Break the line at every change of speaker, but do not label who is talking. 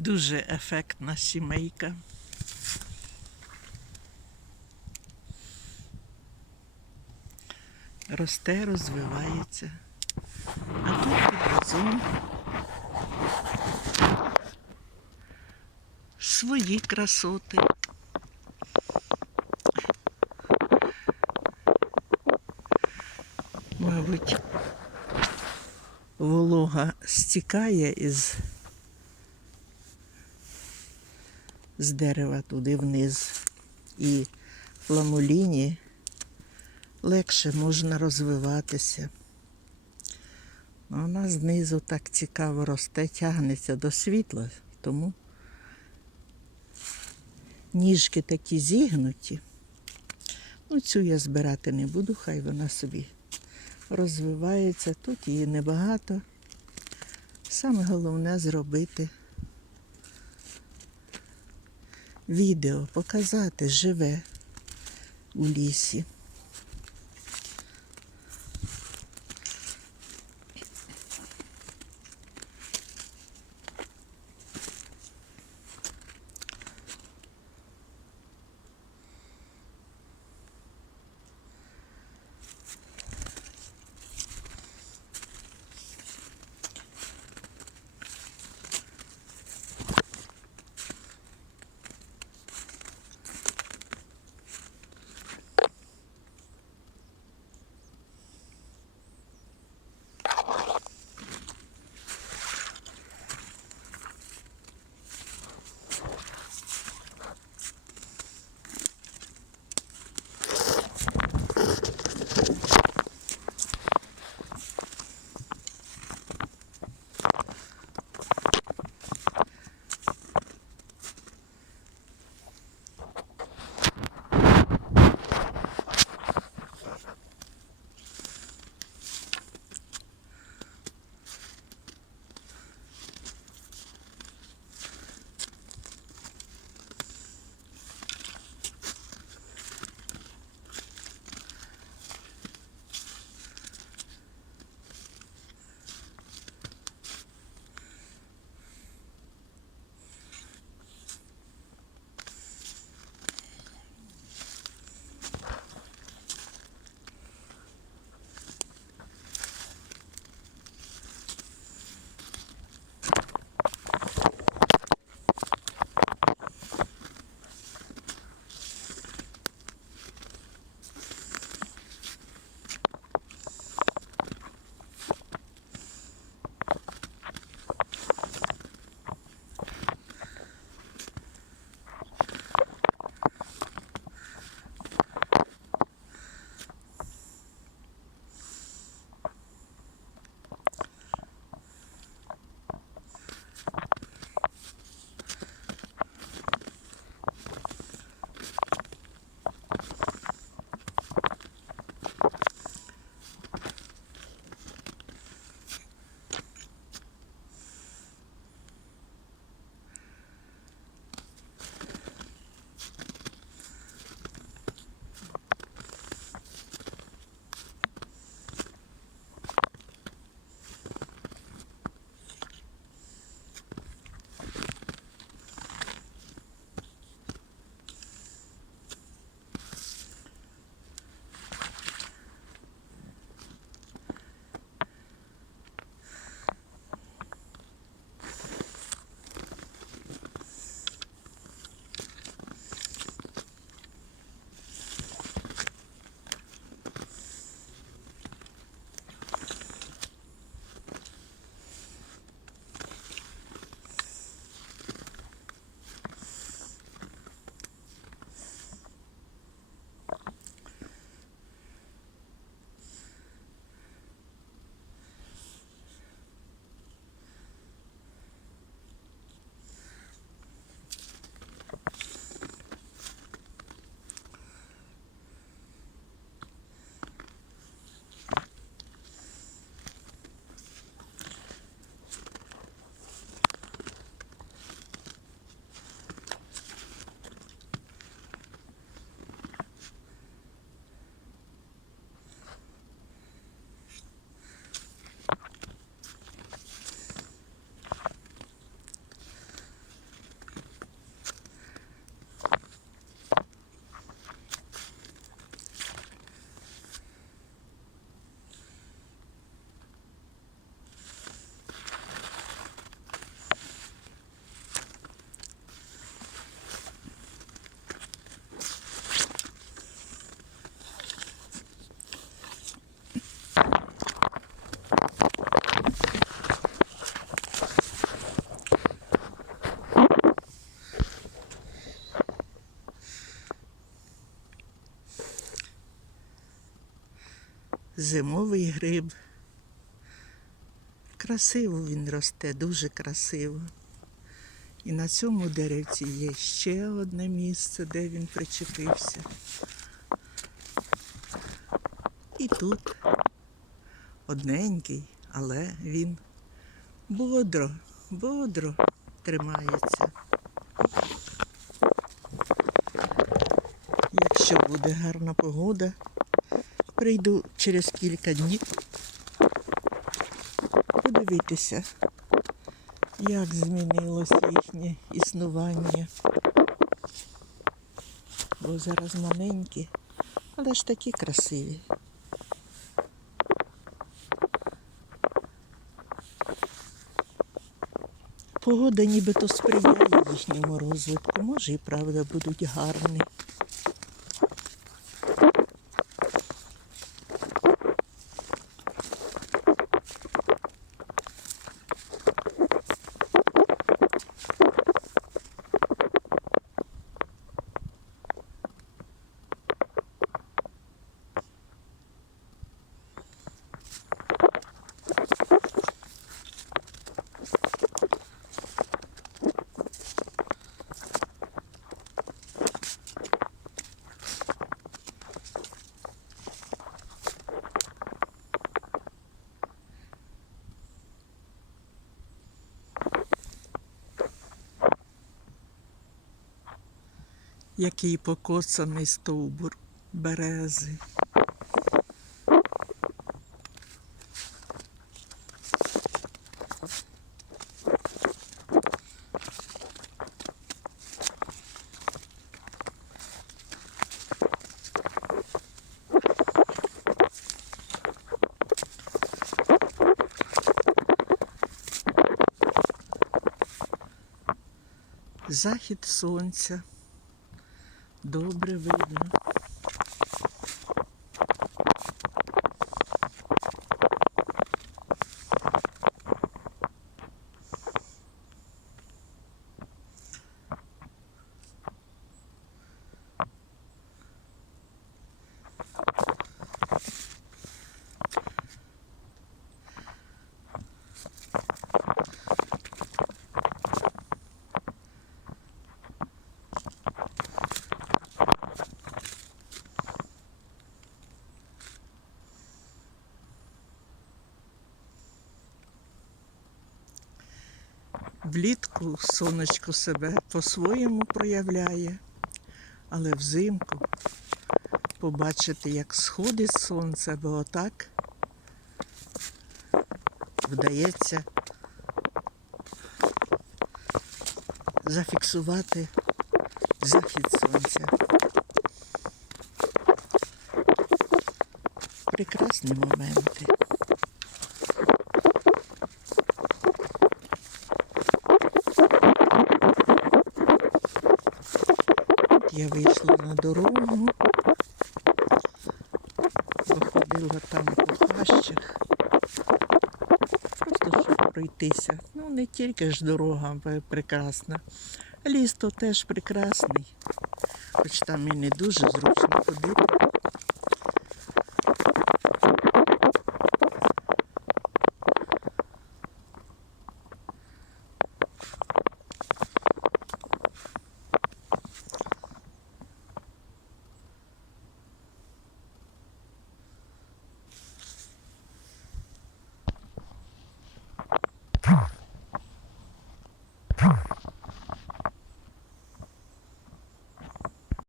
Дуже ефектна сімейка. Росте, розвивається. А тут газон свої красоти. Мабуть, волога стікає із з дерева туди вниз. І ламуліні легше можна розвиватися. Вона знизу так цікаво росте, тягнеться до світла, тому ніжки такі зігнуті. Ну, цю я збирати не буду, хай вона собі розвивається. Тут її небагато. Саме головне зробити відео, показати живе у лісі. Зимовий гриб. Красиво він росте, дуже красиво. І на цьому деревці є ще одне місце, де він причепився. І тут одненький, але він бодро, бодро тримається. Якщо буде гарна погода, прийду через кілька днів подивитися, як змінилося їхнє існування. Бо зараз маленькі, але ж такі красиві. Погода нібито сприяє їхньому розвитку. Може і правда будуть гарні. Який покоцаний стовбур берези. Захід сонця. Добре видно. Влітку сонечко себе по-своєму проявляє, але взимку побачити, як сходить сонце, бо отак вдається зафіксувати захід сонця. Прекрасні моменти. Я вийшла на дорогу, походила там по хащах, просто щоб пройтися. Ну, не тільки ж дорога прекрасна, ліс то теж прекрасний, хоч там і не дуже зручно ходити.